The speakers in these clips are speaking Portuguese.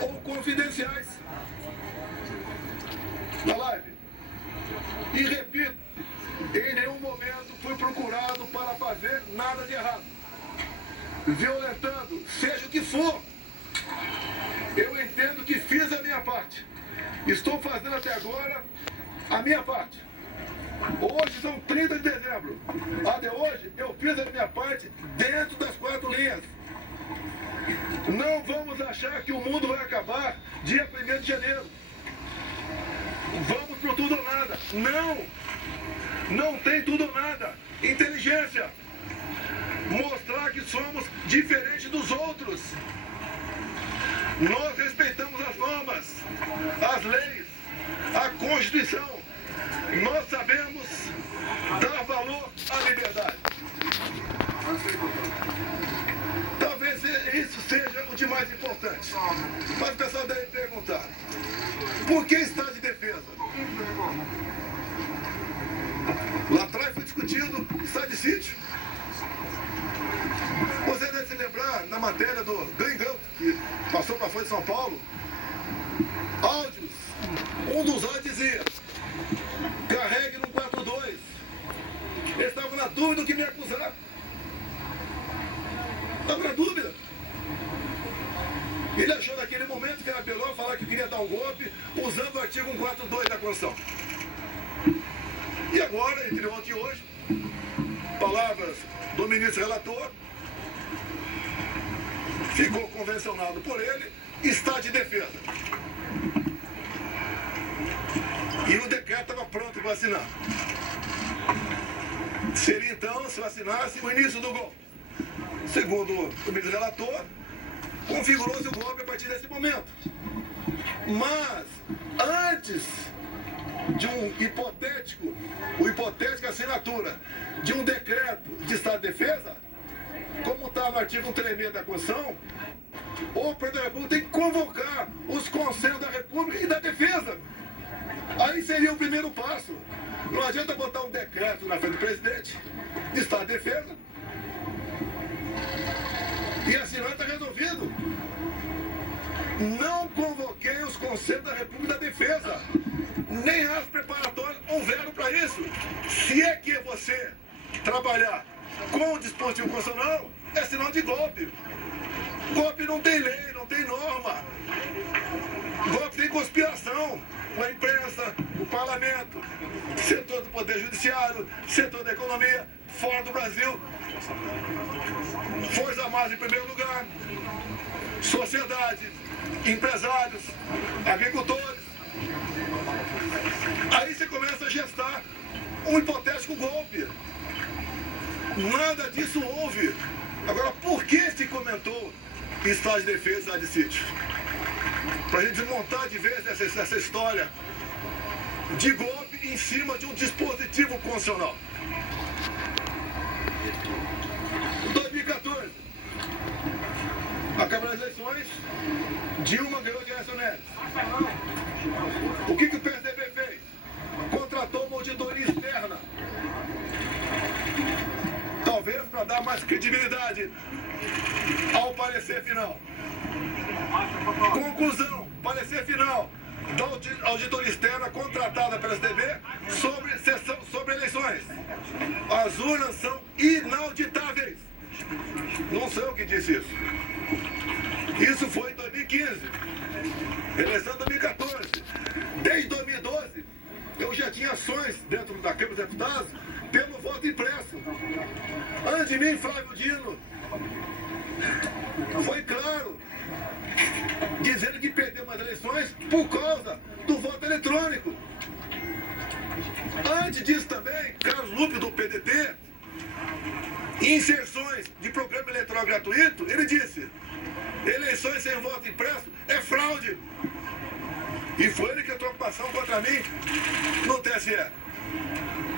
ou confidenciais na live. E repito, em nenhum momento fui procurado para fazer nada de errado, violentando, seja o que for. Eu entendo que fiz a minha parte. Estou fazendo até agora a minha parte. Hoje são 30 de dezembro. Até hoje eu fiz a minha parte dentro das 4 linhas. Não vamos achar que o mundo vai acabar dia 1º de janeiro. Vamos pro tudo ou nada. Não! Não tem tudo ou nada. Inteligência. Mostrar que somos diferentes dos outros. Nós respeitamos as normas, as leis, a Constituição. Nós sabemos dar valor à liberdade. Talvez isso seja o de mais importante. Mas o pessoal deve perguntar: por que estado de defesa? Lá atrás foi discutido estado de sítio. Você deve se lembrar na matéria do Gringão, que passou para a Folha de São Paulo, áudios. Um dos áudios dizia: carregue no 42. Eles estavam na dúvida do que me acusar. Estava na dúvida. Ele achou naquele momento que era melhor falar que queria dar um golpe usando o artigo 142 da Constituição. E agora, entre ontem e hoje, palavras do ministro relator, ficou convencionado por ele, está de defesa. E o decreto estava pronto para assinar. Seria então, se assinasse, o início do golpe. Segundo o ministro relator, configurou-se o golpe a partir desse momento. Mas, antes de hipotética assinatura de um decreto de estado de defesa, como está no artigo 136 da Constituição, o presidente da República tem que convocar os conselhos da República e da Defesa. Aí seria o primeiro passo. Não adianta botar um decreto na frente do presidente de estado de defesa e assinar, está resolvido. Não convoquei os conselhos da República e da Defesa. Nem as preparatórias houveram para isso. Se é que você trabalhar com o dispositivo constitucional, é sinal de golpe. Golpe não tem lei, não tem norma. Golpe tem conspiração. A imprensa, o parlamento, setor do poder judiciário, setor da economia, fora do Brasil. Forças Armadas em primeiro lugar. Sociedade, empresários, agricultores. Aí você começa a gestar um hipotético golpe. Nada disso houve. Agora, por que se comentou estado de defesa e estado de sítio? Para a gente desmontar de vez essa história de golpe em cima de um dispositivo constitucional. 2014, acabou as eleições, Dilma ganhou de Aécio Neves. O que o PSDB fez? Contratou uma auditoria externa. Talvez para dar mais credibilidade ao parecer final. Conclusão, parecer final da auditoria externa contratada pela SDB sobre eleições. As urnas são inauditáveis. Não sei o que disse isso. Isso foi em 2015. Eleição de 2014. Desde 2012, eu já tinha ações dentro da Câmara dos Deputados pelo voto impresso. Antes de mim, Flávio Dino foi claro, dizendo que perdeu as eleições por causa do voto eletrônico. Antes disso também, Carlos Lupe, do PDT, em sessões de programa eleitoral gratuito, ele disse: eleições sem voto impresso é fraude. E foi ele que entrou com ação contra mim no TSE.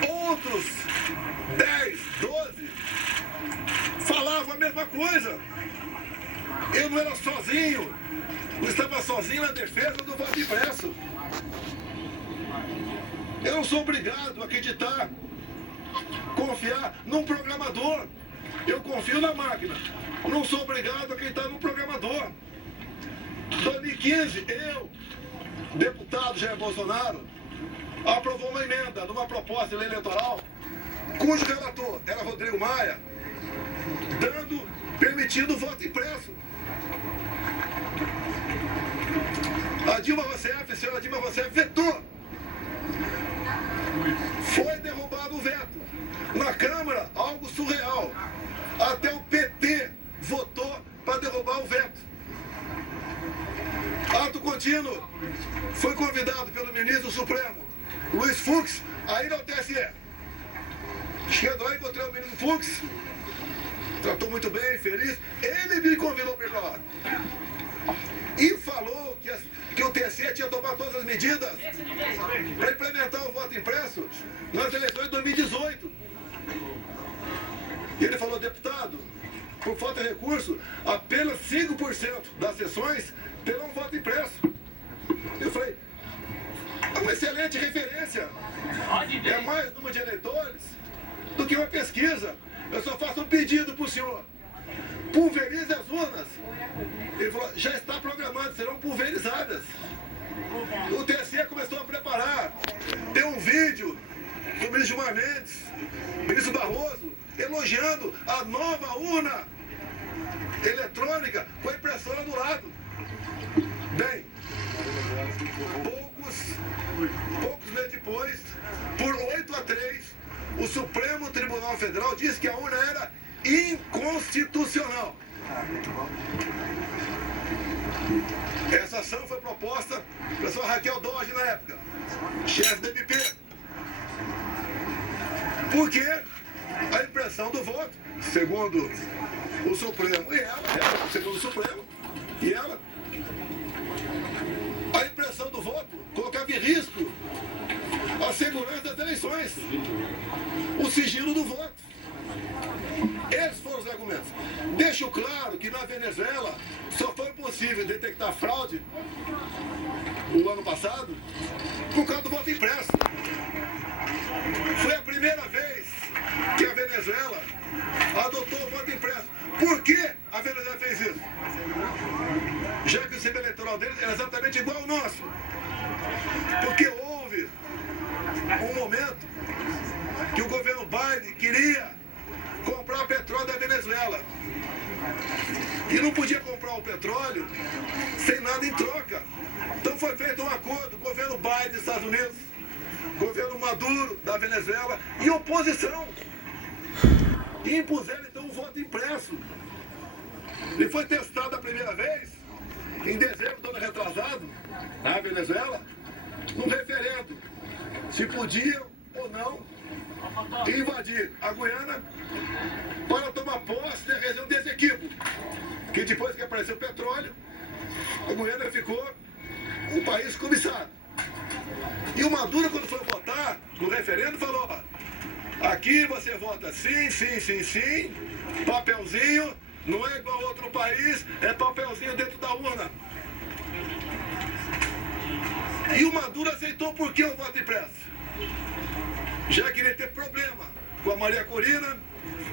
Outros 10, 12 falavam a mesma coisa. Eu não era sozinho, eu estava sozinho na defesa do voto impresso. Eu não sou obrigado a acreditar, confiar num programador. Eu confio na máquina. Não sou obrigado a acreditar num programador. 2015, eu, deputado Jair Bolsonaro, aprovou uma emenda numa proposta de lei eleitoral, cujo relator era Rodrigo Maia, permitindo o voto impresso. A senhora Dilma Rousseff vetou. Foi derrubado o veto. Na Câmara, algo surreal. Até o PT votou para derrubar o veto. Ato contínuo. Foi convidado pelo ministro Supremo, Luiz Fux, a ir ao TSE. Chegando lá, encontrei o ministro Fux. Tratou muito bem, feliz. Ele me convidou para ir para lá. E falou que o TSE tinha tomado todas as medidas para implementar o voto impresso nas eleições de 2018. E ele falou, deputado, por falta de recurso, apenas 5% das sessões terão voto impresso. Eu falei, é uma excelente referência. É mais número de eleitores do que uma pesquisa. Eu só faço um pedido para o senhor. Pulverize as urnas. Ele falou, já está programado, serão pulverizadas. O TSE começou a preparar. Tem um vídeo do ministro Gilmar Mendes, ministro Barroso, elogiando a nova urna eletrônica com a impressora do lado. Bem, poucos meses depois, por 8-3, o Supremo Tribunal Federal disse que a urna era inconstitucional. Essa ação foi proposta pela senhora Raquel Dodge na época, chefe do MP. Porque a impressão do voto, segundo o Supremo e ela, segundo o Supremo e ela, a impressão do voto colocava em risco a segurança das eleições, o sigilo do voto. Esses foram os argumentos. Deixo claro que na Venezuela só foi possível detectar fraude o ano passado por causa do voto impresso. Foi a primeira vez que a Venezuela adotou o voto impresso. Por que a Venezuela fez isso? Já que o sistema eleitoral deles era exatamente igual ao nosso. Porque houve um momento que o governo Biden queria comprar petróleo da Venezuela. E não podia comprar o petróleo sem nada em troca. Então foi feito um acordo, governo Biden dos Estados Unidos, governo Maduro da Venezuela e oposição. E impuseram então o voto impresso. E foi testado a primeira vez, em dezembro do ano retrasado, na Venezuela, num referendo, se podiam ou não invadir a Guiana para tomar posse da região desse equívoco. Que depois que apareceu o petróleo, a Guiana ficou um país cobiçado. E o Maduro, quando foi votar no referendo, falou, aqui você vota sim, sim, sim, sim, papelzinho, não é igual a outro país, é papelzinho dentro da urna. E o Maduro aceitou por que o voto impresso? Já queria ter problema com a Maria Corina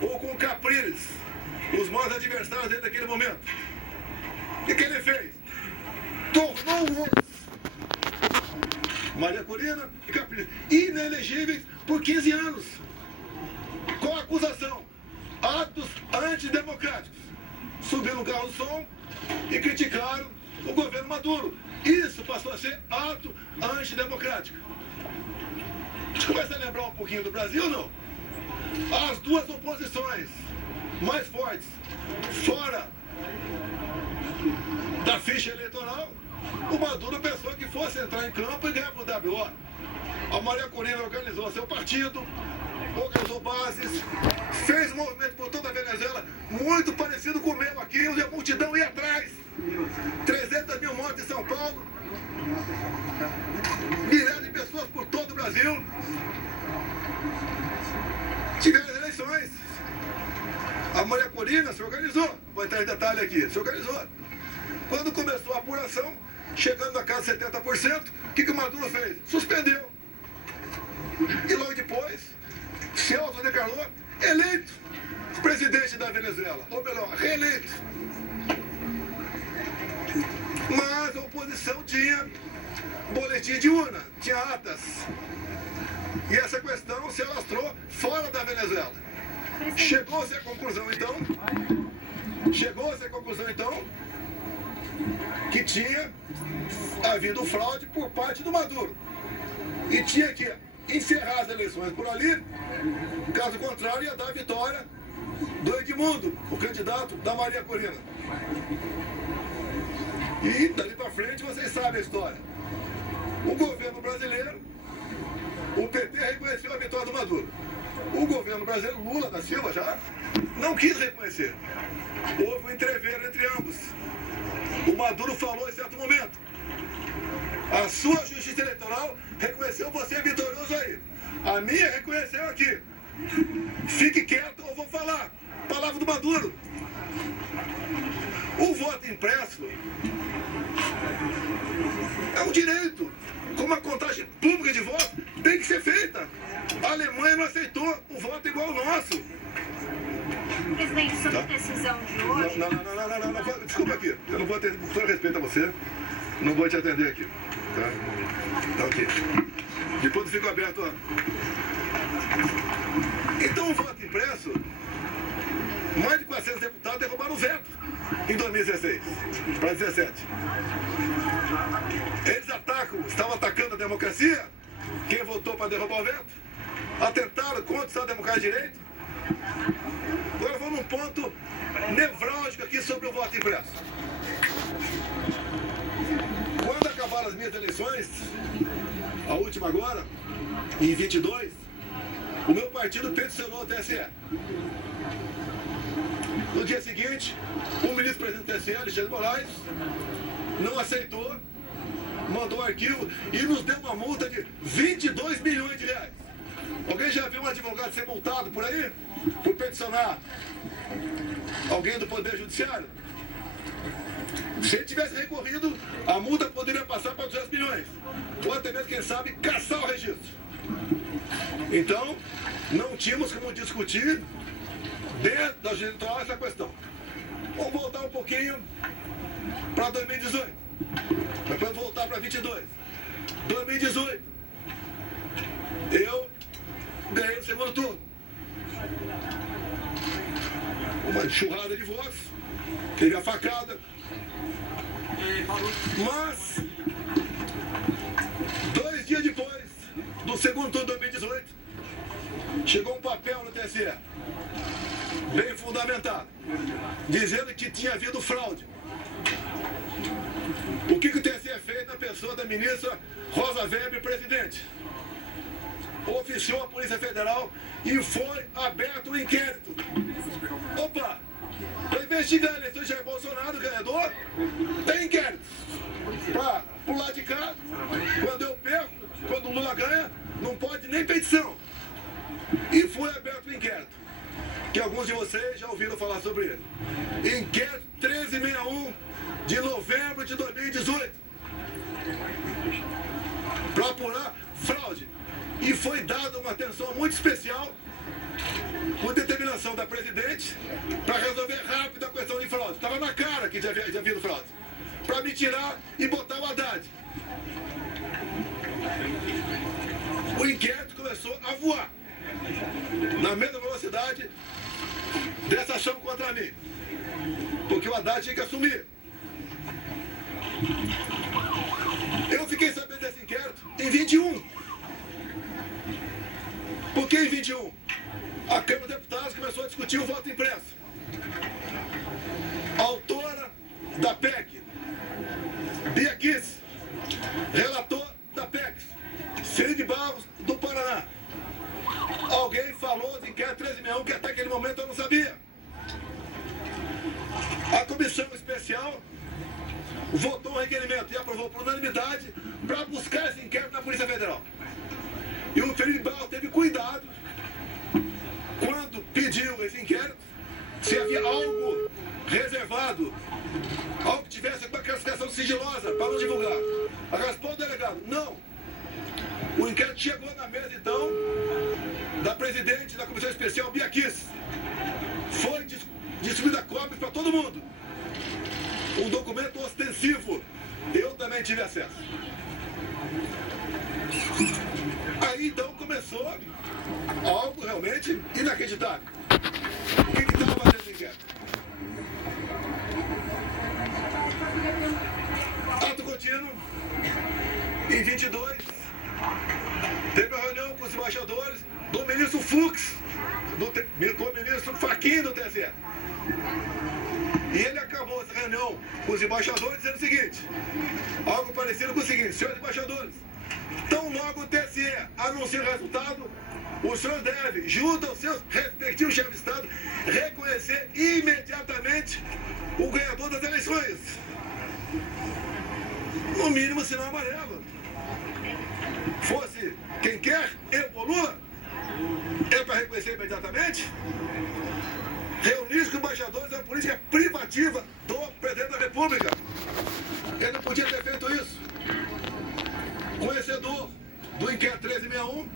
ou com o Capriles, os maiores adversários dele naquele momento. O que ele fez? Tornou-os, Maria Corina e Capriles, inelegíveis por 15 anos. Com a acusação, atos antidemocráticos. Subiram no carro do som e criticaram o governo Maduro. Isso passou a ser ato antidemocrático. A gente começa a lembrar um pouquinho do Brasil, não? As duas oposições mais fortes, fora da ficha eleitoral, o Maduro pensou que fosse entrar em campo e ganhar pro WO. A Maria Corina organizou seu partido, organizou bases, fez movimento por toda a Venezuela, muito parecido com o meu aqui, onde a multidão ia atrás. 300 mil mortes em São Paulo, milhares de pessoas por todo o Brasil. Tiveram as eleições. A Maria Corina se organizou, vou entrar em detalhe aqui, se organizou. Quando começou a apuração, chegando a casa de 70%, o que o Maduro fez? Suspendeu. E logo depois, se autodeclarou eleito presidente da Venezuela, ou melhor, reeleito. Mas a oposição oposição tinha boletim de urna, tinha atas. E essa questão se alastrou fora da Venezuela. Chegou-se à conclusão, então, que tinha havido fraude por parte do Maduro. E tinha que encerrar as eleições por ali, caso contrário ia dar a vitória do Edmundo, o candidato da Maria Corina. E dali para frente vocês sabem a história. O governo brasileiro, o PT reconheceu a vitória do Maduro. O governo brasileiro, Lula da Silva já, não quis reconhecer. Houve um entreveiro entre ambos. O Maduro falou em certo momento: a sua justiça eleitoral reconheceu você vitorioso aí. A minha reconheceu aqui. Fique quieto ou vou falar. Palavra do Maduro. O voto impresso é um direito. Como a contagem pública de voto tem que ser feita. A Alemanha não aceitou um voto igual ao nosso. Presidente, sobre a decisão de hoje... Não. Desculpa aqui. Eu não vou atender, com todo respeito a você, não vou te atender aqui. Tá ok. Depois eu fico aberto, ó. Então o voto impresso, mais de 400 deputados derrubaram o veto em 2016 para 2017. Eles estavam atacando a democracia, quem votou para derrubar o veto, atentaram contra o Estado Democrático de Direito. Agora vamos num ponto nevrálgico aqui sobre o voto impresso. Quando acabaram as minhas eleições, a última agora, em 22, o meu partido peticionou ao TSE. No dia seguinte, o ministro-presidente do TSE, Alexandre Moraes, não aceitou, mandou arquivo e nos deu uma multa de 22 milhões de reais. Alguém já viu um advogado ser multado por aí? Por peticionar alguém do Poder Judiciário? Se ele tivesse recorrido, a multa poderia passar para 200 milhões. Ou até mesmo, quem sabe, caçar o registro. Então, não tínhamos como discutir dentro da eleitoral essa questão. Vamos voltar um pouquinho para 2018. Depois voltar para 22. 2018. Eu ganhei o segundo turno. Uma enxurrada de votos. Teve a facada. Mas, 2 dias depois do segundo turno de 2018, chegou um papel no TSE, bem fundamentado, dizendo que tinha havido fraude. O que o TSE fez na pessoa da ministra Rosa Weber, presidente? Oficiou a Polícia Federal e foi aberto um inquérito. Opa! Para investigar a eleição de Jair Bolsonaro, ganhador, tem inquérito. Para pro lado de cá, quando eu perco, quando o Lula ganha, não pode nem petição. E foi aberto o inquérito, que alguns de vocês já ouviram falar sobre ele. Inquérito 1361 de novembro de 2018. Para apurar fraude. E foi dada uma atenção muito especial, por determinação da presidente, para resolver rápido a questão de fraude. Estava na cara que já havia havido fraude. Para me tirar e botar o Haddad. O inquérito começou a voar na mesma velocidade dessa ação contra mim. Porque o Haddad tinha que assumir. Eu fiquei sabendo desse inquérito em 21. Por que em 21? A Câmara dos Deputados começou a discutir o voto impresso. A autora da PEC, Bia Kicis, relator da PEC, Felipe Barros, do Paraná. Alguém falou de inquérito 1361 que até aquele momento eu não sabia. A comissão especial votou um requerimento e aprovou por unanimidade para buscar esse inquérito na Polícia Federal. E o Felipe Barros teve cuidado, quando pediu esse inquérito, se havia algo reservado, algo que tivesse uma classificação sigilosa para não divulgar. A resposta do delegado: não. O inquérito chegou na mesa, então, da presidente da Comissão Especial, Bia Kicis. Foi distribuída cópias para todo mundo. Um documento ostensivo. Eu também também tive acesso. Aí então começou algo realmente inacreditável. O que estava fazendo esse inquérito? Ato contínuo, em 22, teve uma reunião com os embaixadores do ministro Fux, com o ministro Fachin do TSE. E ele acabou essa reunião com os embaixadores dizendo o seguinte, algo parecido com o seguinte: senhores embaixadores, tão logo o TSE anuncia o resultado, o senhor deve, junto aos seus respectivos chefes de Estado, reconhecer imediatamente o ganhador das eleições. No mínimo, sinal amarelo. Fosse quem quer, eu ou Lula, é para reconhecer imediatamente. Reunir com embaixadores é uma política privativa do presidente da República. Ele não podia ter feito isso. Conhecedor do inquérito 1361,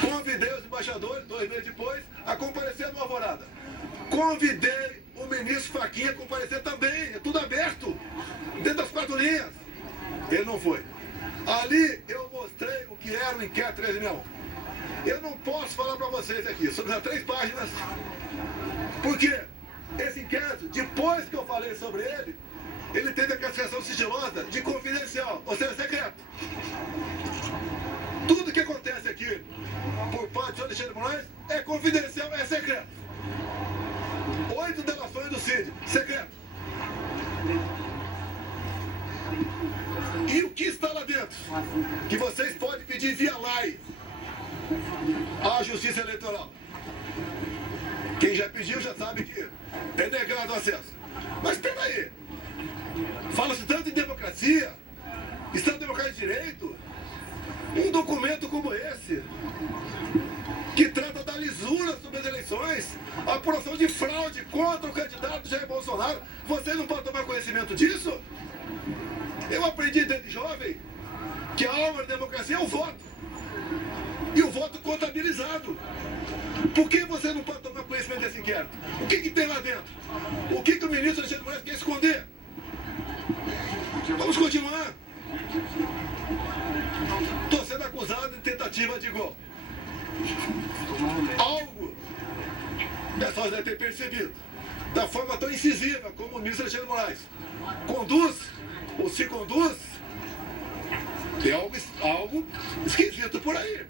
convidei os embaixadores, 2 meses depois, a comparecer no Alvorada. Convidei o ministro Fachin a comparecer também, é tudo aberto, dentro das 4 linhas. Ele não foi. Ali eu mostrei o que era o inquérito 1361. Eu não posso falar para vocês aqui, sobre as 3 páginas, porque esse inquérito, depois que eu falei sobre ele, ele teve a classificação sigilosa de confidencial, ou seja, secreto. Tudo que acontece aqui, por parte de Alexandre de Moraes, é confidencial, é secreto. 8 delações do CID, secreto. E o que está lá dentro? Que vocês podem pedir via live à Justiça Eleitoral. Quem já pediu já sabe que é negado o acesso. Mas espera aí. Fala-se tanto em democracia, Estado Democrático de Direito, um documento como esse, que trata da lisura sobre as eleições, a apuração de fraude contra o candidato Jair Bolsonaro, vocês não podem tomar conhecimento disso? Eu aprendi desde jovem que a alma da democracia é o voto. E o voto contabilizado. Por que você não pode tomar conhecimento desse inquérito? O que tem lá dentro? O que o ministro Alexandre de Moraes quer esconder? Vamos continuar. Estou sendo acusado de tentativa de golpe. Algo, o pessoal deve ter percebido, da forma tão incisiva como o ministro Alexandre de Moraes conduz, ou se conduz, tem algo esquisito por aí.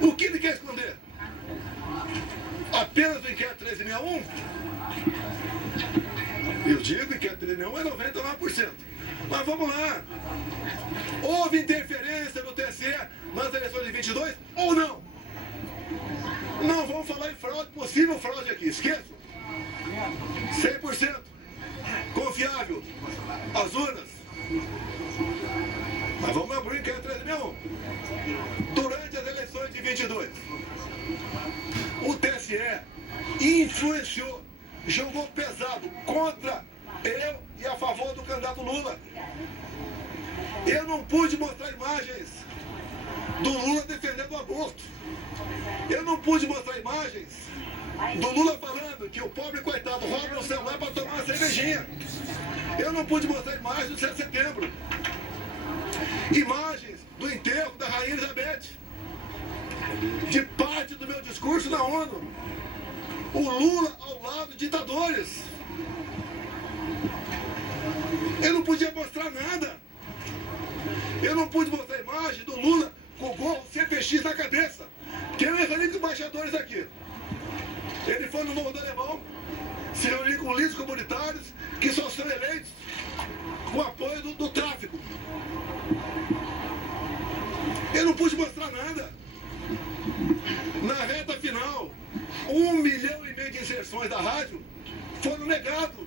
O que ele quer esconder? Apenas o inquérito 1361? Eu digo que o inquérito 1361 é 99%. Mas vamos lá. Houve interferência no TSE nas eleições de 22 ou não? Não vamos falar em fraude, possível fraude aqui, esqueçam. 100% confiável as urnas. Mas vamos abrir o inquérito 1361. Durante as eleições de 22, o TSE influenciou, jogou pesado contra eu e a favor do candidato Lula. Eu não pude mostrar imagens do Lula defendendo o aborto. Eu não pude mostrar imagens do Lula falando que o pobre coitado rouba o celular para tomar uma cervejinha. Eu não pude mostrar imagens do 7 de setembro. Imagens do enterro da Rainha Elizabeth. De parte do meu discurso na ONU. O Lula ao lado de ditadores. Eu não podia mostrar nada. Eu não pude mostrar a imagem do Lula com o gol CPX na cabeça. Que eu reuni com embaixadores aqui. Ele foi no Morro do Alemão, se reuniu com líderes comunitários que só são eleitos com apoio do tráfico. Eu não pude mostrar nada. Na reta final, 1,5 milhão de inserções da rádio foram negados.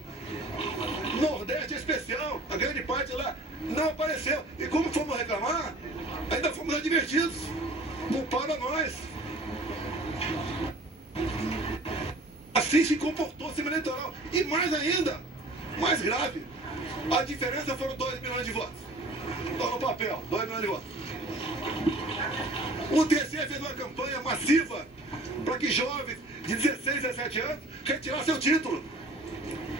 Nordeste especial, a grande parte lá não apareceu. E como fomos reclamar, ainda fomos advertidos. Culparam a nós. Assim se comportou o sistema eleitoral. E mais ainda, mais grave, a diferença foram 2 milhões de votos. Estou no papel, 2 milhões de votos. O TSE fez uma campanha massiva para que jovens de 16, 17 anos retirassem seu título.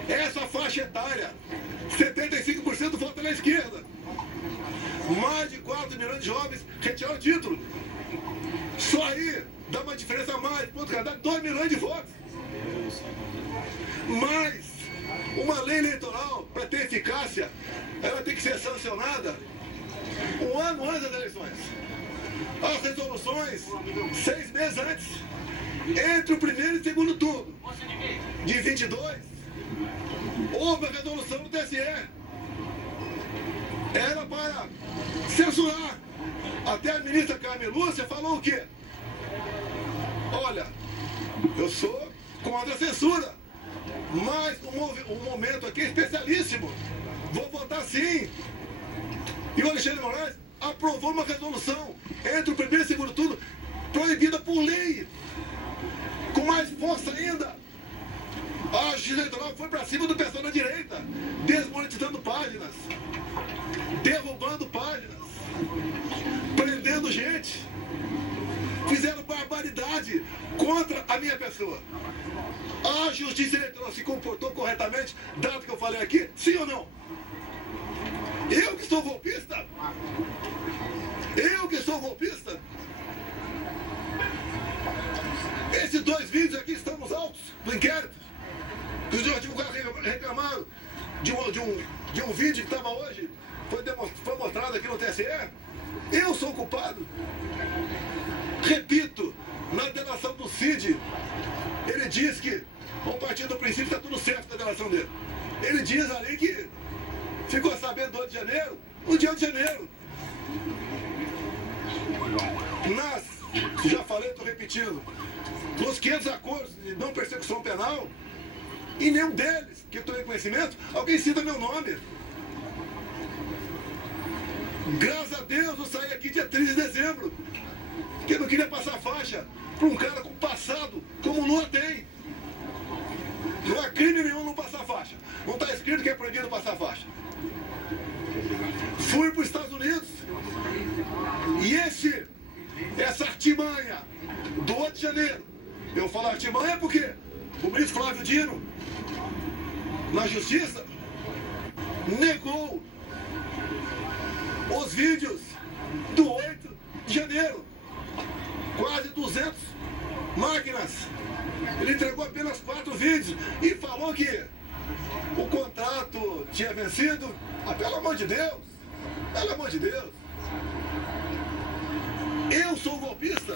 Essa faixa etária, 75% vota milhões de jovens retiraram o título. Só aí dá uma diferença a mais. Portugal dá 2 milhões de votos. Mas uma lei eleitoral, para ter eficácia, ela tem que ser sancionada um ano antes das eleições. As resoluções, 6 meses antes. Entre o primeiro e o segundo turno de 22, houve a resolução do TSE. Era para censurar. Até a ministra Carmen Lúcia falou o quê? Olha, eu sou contra a censura, mas o momento aqui é especialíssimo. Vou votar sim. E o Alexandre de Moraes aprovou uma resolução entre o primeiro e o segundo turno, proibida por lei, com mais força ainda. A justiça eleitoral foi para cima do pessoal da direita, desmonetizando páginas, derrubando páginas, prendendo gente. Fizeram barbaridade contra a minha pessoa. A justiça eleitoral se comportou corretamente, dado que eu falei aqui, sim ou não? Eu que sou golpista? Eu que sou golpista? Esses 2 vídeos aqui estão nos autos do inquérito. Os advogados reclamaram de um vídeo que estava hoje, foi mostrado aqui no TSE. Eu sou o culpado. Repito, na delação do Cid, ele diz que, a partir do princípio, está tudo certo na delação dele. Ele diz ali que ficou sabendo do 8 de janeiro, no dia 8 de janeiro. Já falei, estou repetindo, nos 500 acordos de não persecução penal, em nenhum deles, que eu tenho conhecimento, alguém cita meu nome. Graças a Deus eu saí aqui dia 13 de dezembro, porque eu não queria passar faixa para um cara com passado, como o Lula tem. Não há crime nenhum não passar faixa. Não está escrito que é proibido passar faixa. Fui para os Estados Unidos e essa artimanha do 8 de janeiro, eu falo artimanha porque o ministro Flávio Dino, na justiça, negou os vídeos do 8 de janeiro. Quase 200 máquinas. Ele entregou apenas 4 vídeos e falou que o contrato tinha vencido. Ah, pelo amor de Deus! Pelo amor de Deus! Eu sou golpista.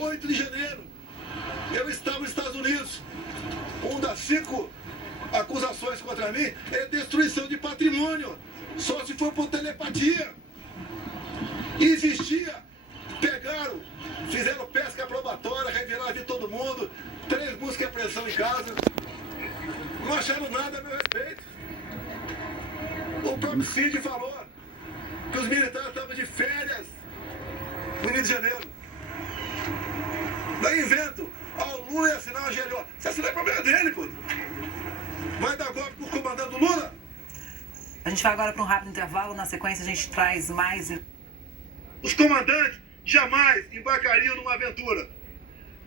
8 de janeiro, eu estava nos Estados Unidos. Uma das 5 acusações contra mim é destruição de patrimônio, só se for por telepatia. Existia, pegaram, fizeram pesca probatória, reviraram de todo mundo, 3 buscas e apreensão em casa, não acharam nada a meu respeito. O próprio Cid falou que os militares estavam de férias no Rio de Janeiro. Daí invento, o Lula ia assinar uma GLO. Se assinar é problema dele, pô. Vai dar golpe pro comandante do Lula? A gente vai agora para um rápido intervalo, na sequência a gente traz mais... Os comandantes jamais embarcariam numa aventura.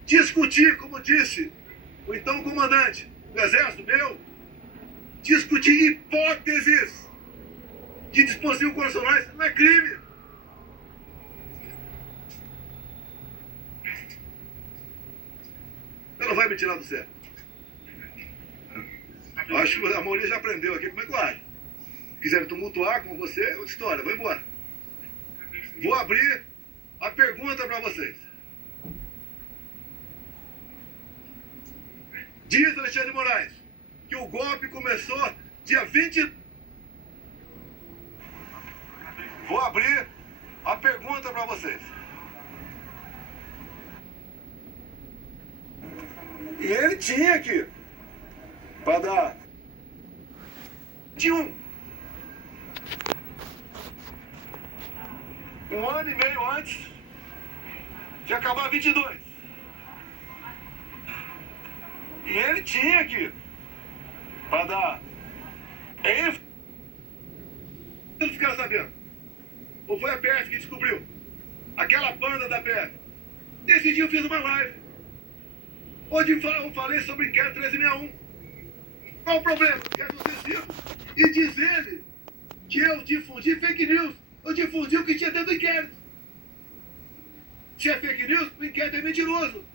Discutir, como disse o então comandante do Exército meu, discutir hipóteses de dispositivos constitucionais não é crime. Ela vai me tirar do sério. Acho que a maioria já aprendeu aqui como é que eu acho. Quiserem tumultuar com você, é outra história, vou embora. Vou abrir a pergunta para vocês. Diz Alexandre de Moraes que o golpe começou dia 20. Vou abrir a pergunta para vocês. E ele tinha aqui, para dar de um ano e meio antes de acabar 22. E ele tinha aqui, para dar... Ele... Todos ficaram sabendo. Ou foi a PF que descobriu? Aquela banda da PF. Nesse dia eu fiz uma live. Onde eu falei sobre o inquérito 1361. Qual o problema? Quero ser cito. E diz ele que eu difundi fake news. Eu difundi o que tinha dentro do inquérito. Se é fake news, o inquérito é mentiroso.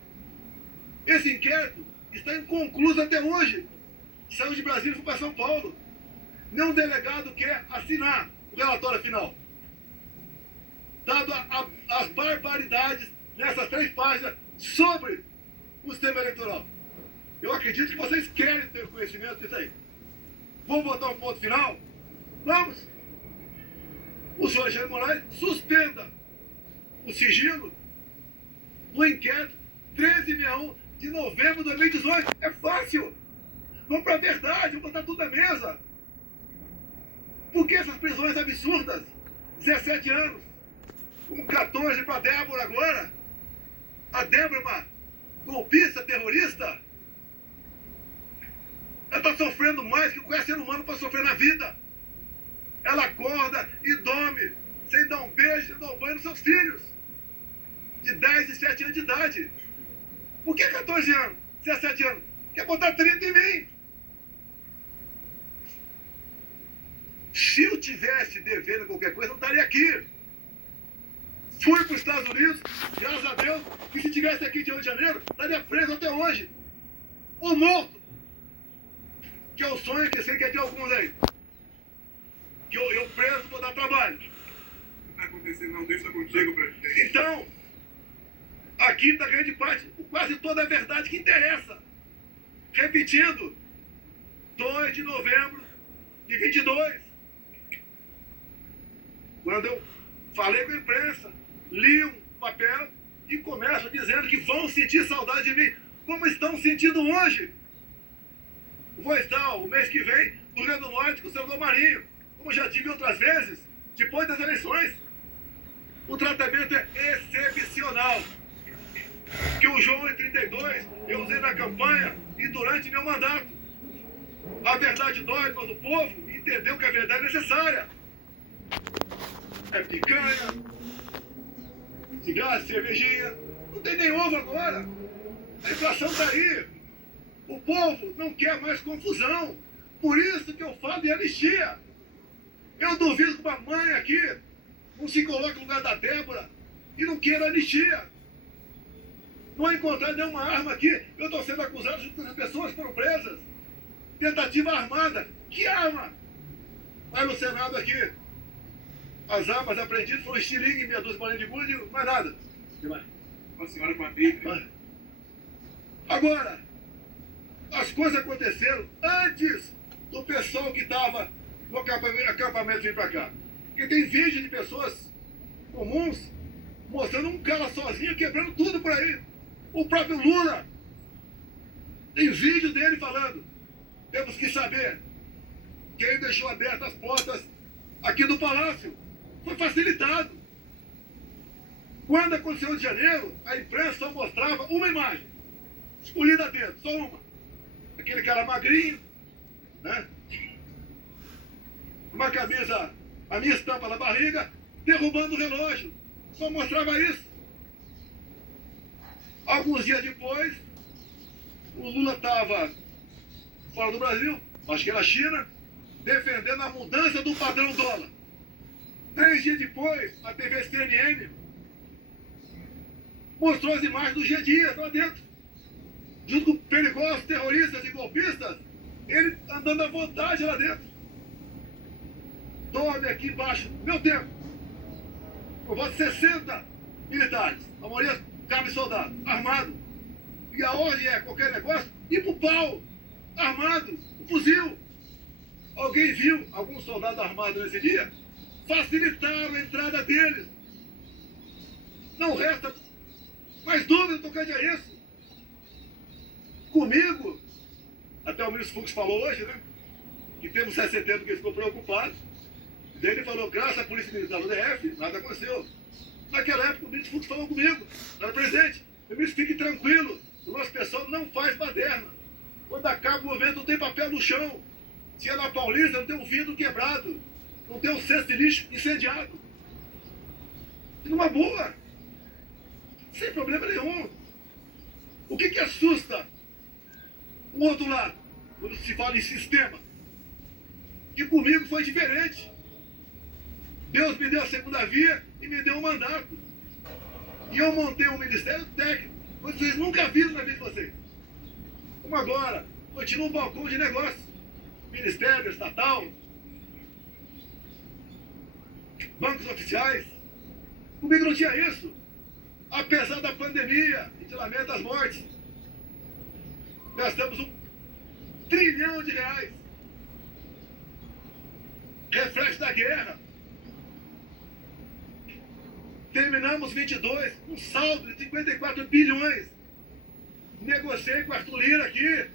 Esse inquérito está inconcluso até hoje. Saiu de Brasília e foi para São Paulo. Nenhum delegado quer assinar o relatório final. Dado as barbaridades nessas 3 páginas sobre o sistema eleitoral. Eu acredito que vocês querem ter conhecimento disso aí. Vamos botar um ponto final? Vamos! O senhor Alexandre Moraes suspenda o sigilo do inquérito 1361 de novembro de 2018. É fácil! Vamos para a verdade, vamos botar tudo na mesa. Por que essas prisões absurdas? 17 anos, com 14 para a Débora agora. A Débora é uma golpista, terrorista. Ela está sofrendo mais que qualquer ser humano para sofrer na vida. Ela acorda e dorme, sem dar um beijo, sem dar um banho nos seus filhos. De 10 e 7 anos de idade. Por que 14 anos, 17 anos? Quer botar 30 em mim? Se eu tivesse devendo qualquer coisa, eu não estaria aqui. Fui para os Estados Unidos, graças a Deus, e se tivesse aqui de Rio de Janeiro, estaria preso até hoje. Ou morto. Que é o sonho que você quer ter alguns aí. Que eu preso vou dar trabalho. Não está acontecendo, não, deixa contigo, presidente. Então, aqui está grande parte, quase toda a verdade que interessa. Repetindo, 2 de novembro de 22. Quando eu falei com a imprensa, li um papel e começo dizendo que vão sentir saudade de mim, como estão sentindo hoje. Vou estar o mês que vem no Rio Grande do Norte com o senador Marinho, como já tive outras vezes, depois das eleições. O tratamento é excepcional. Que o João em 32 eu usei na campanha e durante meu mandato. A verdade dói, mas o povo entendeu que a verdade é necessária. É picanha, cigarro, cervejinha. Não tem nem ovo agora. A inflação está aí. O povo não quer mais confusão. Por isso que eu falo de anistia. Eu duvido que uma mãe aqui não se coloque no lugar da Débora e não queira anistia. Não encontrar nenhuma arma aqui. Eu estou sendo acusado junto com as pessoas que foram presas. Tentativa armada. Que arma? Vai no Senado aqui. As armas apreendidas foram estilingue, meia dúzia de bolinha de gude, mais nada. Que mais? Uma senhora com a Bíblia. Agora, as coisas aconteceram antes do pessoal que estava no acampamento vir para cá. Porque tem vídeo de pessoas comuns mostrando um cara sozinho quebrando tudo por aí. O próprio Lula tem vídeo dele falando: temos que saber quem deixou abertas as portas aqui do Palácio. Foi facilitado. Quando aconteceu em janeiro, a imprensa só mostrava uma imagem, escolhida a dedo, só uma. Aquele cara magrinho, né? Uma camisa, a minha estampa na barriga, derrubando o relógio. Só mostrava isso. Alguns dias depois, o Lula estava fora do Brasil, acho que era China, defendendo a mudança do padrão dólar. 3 dias depois, a TV CNN mostrou as imagens do G Dias lá dentro, junto com perigosos terroristas e golpistas, ele andando à vontade lá dentro. Dorme aqui embaixo, meu tempo. Eu voto 60 militares, a maioria cabe soldado, armado. E a ordem é qualquer negócio, ir pro pau, armado, um fuzil. Alguém viu algum soldado armado nesse dia? Facilitaram a entrada deles. Não resta mais dúvida tocante a isso. Comigo, até o ministro Fux falou hoje, né? Que temos 60 anos que ele ficou preocupado. Ele falou, graças à Polícia Militar do DF, nada aconteceu. Naquela época o ministro Fux falou comigo, era presidente. O ministro, fique tranquilo, o nosso pessoal não faz baderna. Quando acaba o governo não tem papel no chão. Se é na Paulista, não tem um vidro quebrado. Não tem um cesto de lixo incendiado. Numa boa. Sem problema nenhum. O que assusta o outro lado, quando se fala em sistema? Que comigo foi diferente. Deus me deu a segunda via e me deu um mandato. E eu montei um ministério técnico. Vocês nunca viram na vida de vocês. Como agora, continua um balcão de negócio. Ministério, estatal, bancos oficiais. Comigo não tinha isso. Apesar da pandemia, a gente lamenta as mortes. Gastamos R$1 trilhão. Reflexo da guerra. Terminamos 22, um saldo de 54 bilhões. Negociei com o Arthur Lira aqui,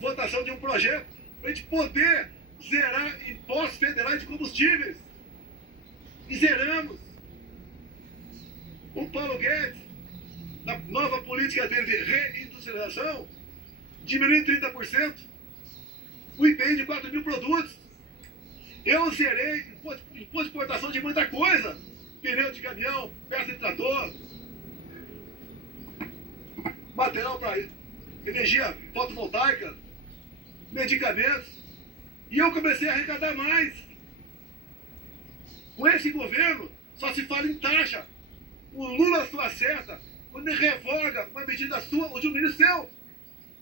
votação de um projeto, para a gente poder zerar impostos federais de combustíveis. E zeramos. O Paulo Guedes, na nova política dele de reindustrialização, diminuiu em 30% o IPI de 4 mil produtos. Eu zerei imposto de importação de muita coisa. Pneu de caminhão, peça de trator, material para energia fotovoltaica, medicamentos. E eu comecei a arrecadar mais. Com esse governo, só se fala em taxa. O Lula só acerta quando ele revoga uma medida sua ou de um ministro seu.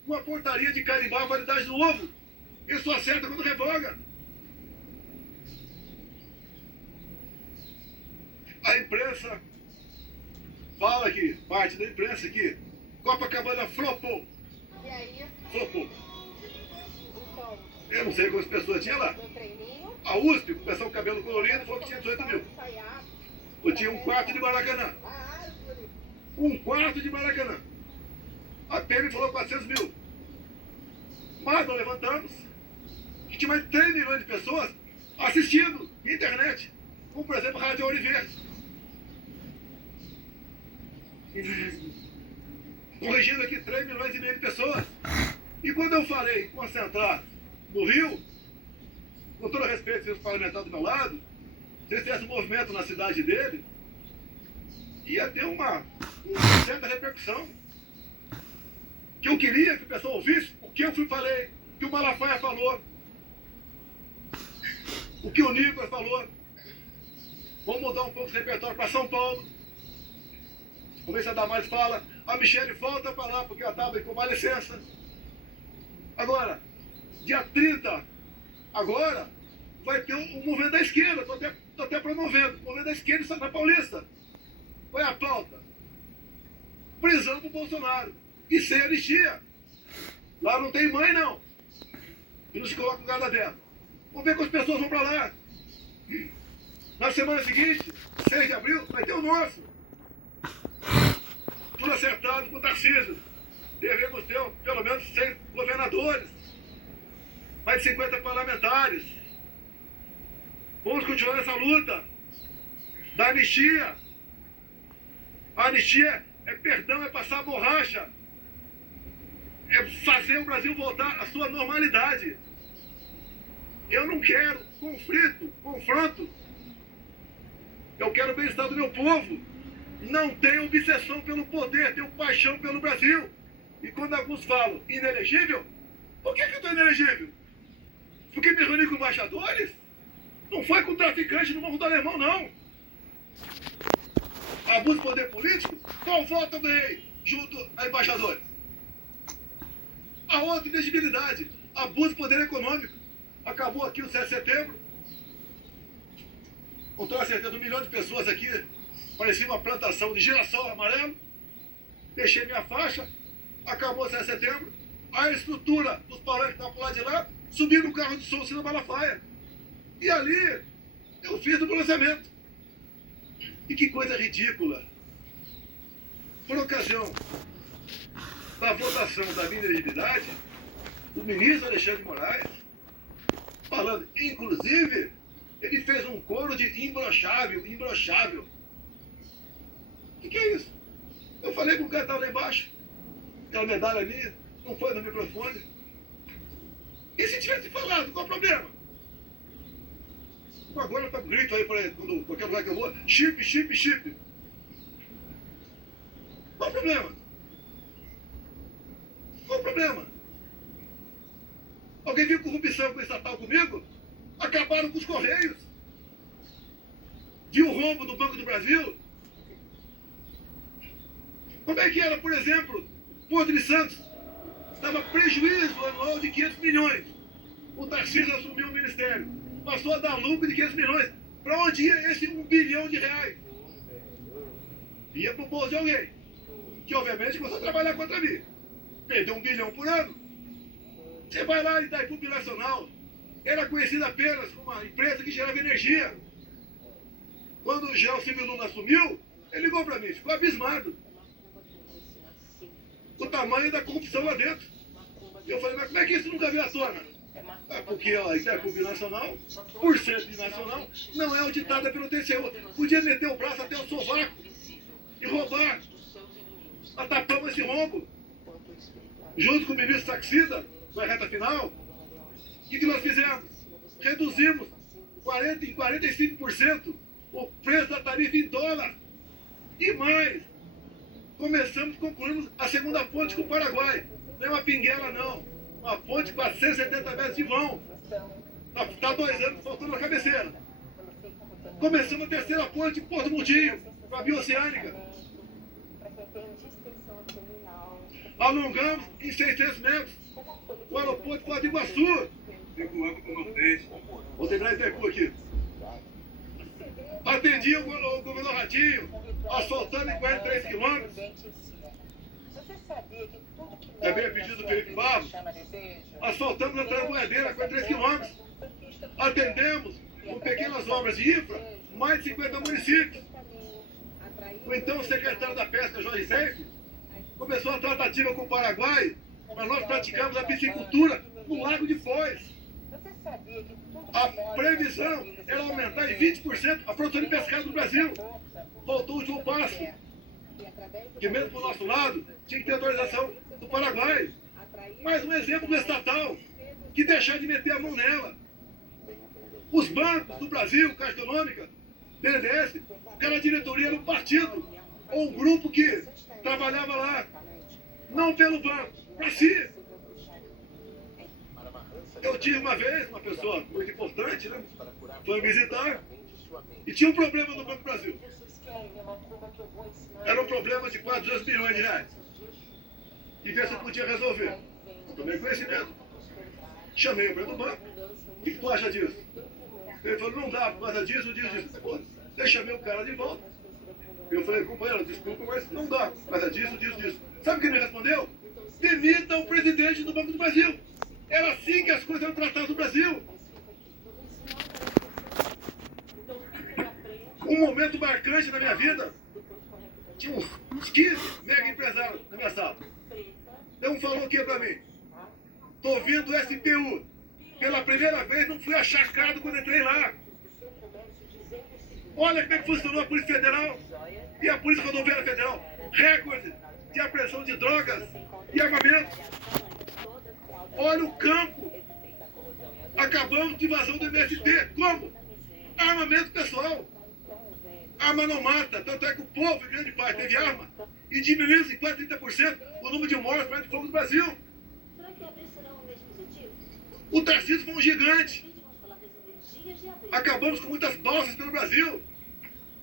Uma portaria de carimbar a validade do ovo. Ele só acerta quando revoga. A imprensa fala aqui, parte da imprensa aqui, Copacabana flopou. E aí? Flopou. Então, Eu não sei quantas pessoas tinha lá. no treininho, A USP, começou o cabelo colorido, falou que tinha 18 mil. ensaiar Eu tinha um quarto de Maracanã. a árvore. Um quarto de Maracanã. A PM falou 400 mil. Mas nós levantamos. Que tinha mais de 3 milhões de pessoas assistindo na internet. Como, por exemplo, a Rádio Ouro Verde. Corrigindo aqui 3 milhões e meio de pessoas. E quando eu falei concentrar no Rio, com todo respeito aos parlamentares do meu lado, se eles tivessem um movimento na cidade dele, ia ter uma certa repercussão. Que eu queria que o pessoal ouvisse o que eu falei, o que o Malafaia falou, o que o Nicolas falou. Vamos mudar um pouco esse repertório para São Paulo. Como esse Adamais fala, a Michele volta para lá porque ela estava com uma licença. Agora, dia 30, agora, vai ter um movimento da esquerda. Estou até promovendo. O movimento da esquerda em Santa Paulista. Qual é a pauta? Prisão para o Bolsonaro. E sem anistia. Lá não tem mãe, não. E não se coloca no lugar dela. Vamos ver quantas pessoas vão para lá. Na semana seguinte, 6 de abril, vai ter o nosso. Tudo acertado com o Tarcísio. Devemos ter pelo menos 100 governadores. Mais de 50 parlamentares. Vamos continuar nessa luta da anistia. A anistia é perdão, é passar a borracha. É fazer o Brasil voltar à sua normalidade. Eu não quero conflito, confronto. Eu quero o bem-estar do meu povo. Não tenho obsessão pelo poder, tenho paixão pelo Brasil. E quando alguns falam inelegível, por que eu estou inelegível? Porque me reuni com embaixadores? Não foi com traficante no Morro do Alemão, não. Abuso de poder político? Qual voto eu ganhei junto a embaixadores? A outra inegibilidade, abuso de poder econômico. Acabou aqui o 7 de setembro. Com toda certeza, 1 milhão de pessoas aqui, parecia uma plantação de girassol amarelo. Deixei minha faixa, acabou o 7 de setembro. A estrutura dos palanques que estavam por lá de lá, subi no carro de som, na Malafaia. E ali, eu fiz o pronunciamento. E que coisa ridícula. Por ocasião da votação da minha elegibilidade, o ministro Alexandre de Moraes, falando, inclusive, ele fez um coro de imbrochável, imbrochável. O que é isso? Eu falei com o cara que estava lá embaixo, aquela medalha ali, não foi no microfone. E se tivesse falado, qual o problema? Agora tá grito aí para qualquer lugar que eu vou, chip, chip, chip. Qual o problema? Qual o problema? Alguém viu corrupção com estatal comigo? Acabaram com os Correios. Viu o rombo do Banco do Brasil? Como é que era, por exemplo, Porto de Santos? Estava prejuízo anual de 500 milhões. O Tarcísio assumiu o ministério. Passou a dar lucro de 500 milhões. Para onde ia esse 1 bilhão de reais? Ia para o bolso de alguém. Que obviamente começou a trabalhar contra mim. Perdeu 1 bilhão por ano. Você vai lá em Itaipu Binacional. Era conhecida apenas como uma empresa que gerava energia. Quando o Gelson Luna assumiu, ele ligou para mim, ficou abismado. O tamanho da corrupção lá dentro. Eu falei, mas como é que isso nunca veio à tona? Porque a Itaipu Binacional, por ser binacional, não é auditada pelo TCU. Podia meter o braço até o sovaco e roubar. Nós tapamos esse rombo. Junto com o ministro Saxida, na reta final, o que nós fizemos? Reduzimos 40% em 45% o preço da tarifa em dólar. E mais, concluímos a segunda ponte com o Paraguai. Não é uma pinguela, não. Uma ponte com 470 metros de vão. Está 2 anos faltando a cabeceira. Começamos a terceira ponte em Porto Mundinho, com a Bioceânica. Alongamos em 600 metros o aeroporto de Foz do Iguaçu. Circulando para o Nordeste. Vou terminar Itaipu aqui. Atendi o governador Ratinho, asfaltando em 43 quilômetros. É bem a pedido do Felipe Barros. Asfaltamos a Transmoedeira, 43 quilômetros. Atendemos, com pequenas obras de infra, mais de 50 municípios. O então secretário da Pesca, Jorge Seif, começou a tratativa com o Paraguai, mas nós praticamos a piscicultura no Lago de Foz. A previsão era aumentar em 20% a produção de pescado no Brasil. Faltou o último passo, que mesmo do nosso lado tinha que ter autorização do Paraguai. Mais um exemplo do estatal, que deixar de meter a mão nela. Os bancos do Brasil, Caixa Econômica, BNDES, aquela diretoria era um partido, ou um grupo que trabalhava lá, não pelo banco, para si. Eu tive uma vez, uma pessoa muito importante, né? Foi me visitar e tinha um problema no Banco do Brasil. Era um problema de quase 200 milhões de reais. E ver se eu podia resolver. Eu tomei conhecimento. Chamei o presidente do banco. O que tu acha disso? Ele falou, não dá por causa disso, disso. Pô, eu chamei o cara de volta. Eu falei, companheiro, desculpa, mas não dá por causa disso. Sabe o que ele me respondeu? Demita o presidente do Banco do Brasil. Era assim que as coisas eram tratadas no Brasil. Um momento marcante na minha vida, tinha uns 15 mega empresários na minha sala. Então falou aqui pra mim, tô vindo do SPU. Pela primeira vez não fui achacado quando entrei lá. Olha como é que funcionou a Polícia Federal e a Polícia Rodoviária Federal. Recorde de apreensão de drogas e armamento. Olha o campo. Acabamos de invasão do MST. Como? Armamento pessoal. Arma não mata. Tanto é que o povo, em grande parte, teve arma. E diminuiu em quase 30% o número de mortes para de fogo no Brasil. Será que abril será um mês positivo? O Tarcísio foi um gigante. Vamos falar das energias de abril. Acabamos com muitas balsas pelo Brasil.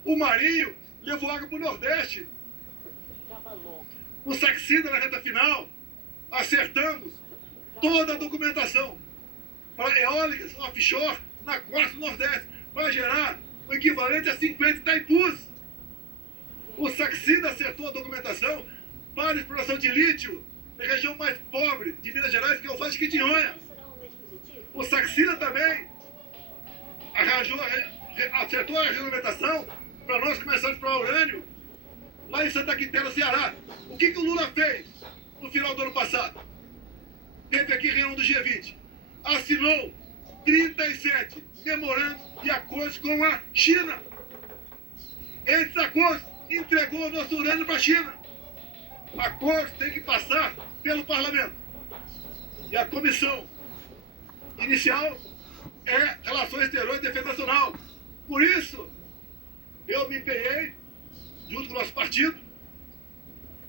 O Marinho levou água para o Nordeste. O Saxida na reta final. Acertamos toda a documentação para eólicas offshore na costa do Nordeste, para gerar o equivalente a 50 Itaipus. O Saxida acertou a documentação para a exploração de lítio na região mais pobre de Minas Gerais, que é o Vale de Quitinhonha. Será um mês positivo? O Saxida também acertou a regulamentação para nós começarmos a explorar urânio lá em Santa Quitéria, Ceará. O que o Lula fez no final do ano passado? Teve aqui reunião do G20. Assinou 37 memorandos de acordos com a China. Esses acordos entregou o nosso urânio para a China. Acordos têm que passar pelo parlamento. E a comissão inicial é Relações Exteriores e Defesa Nacional. Por isso, eu me empenhei, junto com o nosso partido,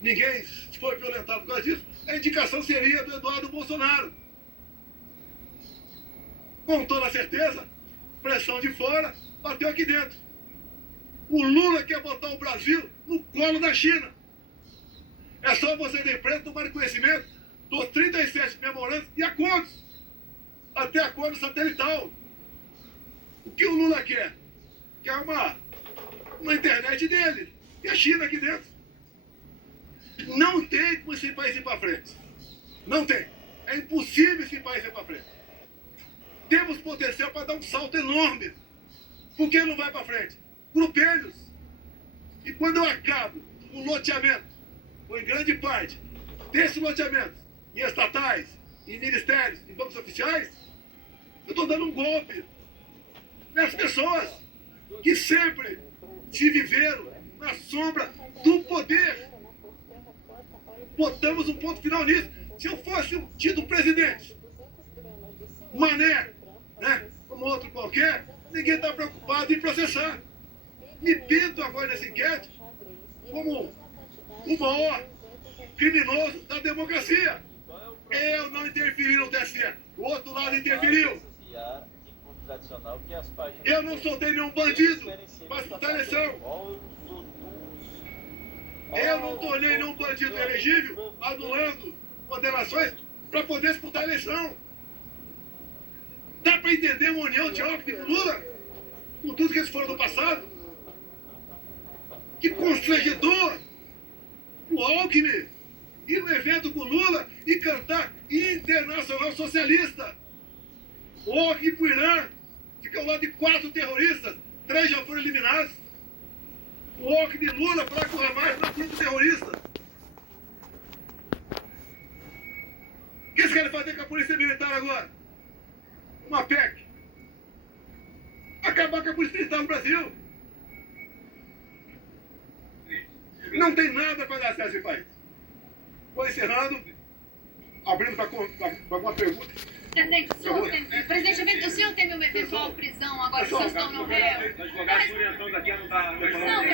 ninguém foi violentado por causa disso, a indicação seria do Eduardo Bolsonaro. Com toda certeza, pressão de fora bateu aqui dentro. O Lula quer botar o Brasil no colo da China. É só você da imprensa tomar conhecimento dos 37 memorandos e acordos. Até acordo satelital. O que o Lula quer? Quer uma internet dele. E a China aqui dentro. Não tem como esse país ir para frente. Não tem. É impossível esse país ir para frente. Temos potencial para dar um salto enorme. Por que não vai para frente? Grupelhos. E quando eu acabo o loteamento, ou em grande parte, desses loteamentos, em estatais, em ministérios, em bancos oficiais, eu estou dando um golpe nas pessoas que sempre se viveram na sombra do poder. Botamos um ponto final nisso. Se eu fosse um tido presidente, Mané, né, como outro qualquer, ninguém está preocupado em processar. Me pinto agora nesse inquérito como o maior criminoso da democracia. Eu não interferi no TSE. O outro lado interferiu. Eu não soltei nenhum bandido para disputar a eleição. Eu não tornei nenhum bandido elegível, anulando condenações para poder disputar a eleição. Dá para entender uma união de Alckmin com Lula? Com tudo que eles foram no passado? Que constrangedor! O Alckmin ir no evento com Lula e cantar Internacional Socialista. O Alckmin para o Irã fica ao lado de 4 terroristas, 3 já foram eliminados. O Alckmin e Lula falar com o Hamas não é grupo terrorista. O que eles querem fazer com a polícia militar agora? Uma PEC. Acabar com a polícia militar no Brasil. Não tem nada para dar acesso a esse país. Vou encerrando, abrindo para uma pergunta. Presidente, o senhor teve uma eventual prisão, agora o senhor estão no réu. Os advogados estão orientando aqui a não dar. Não,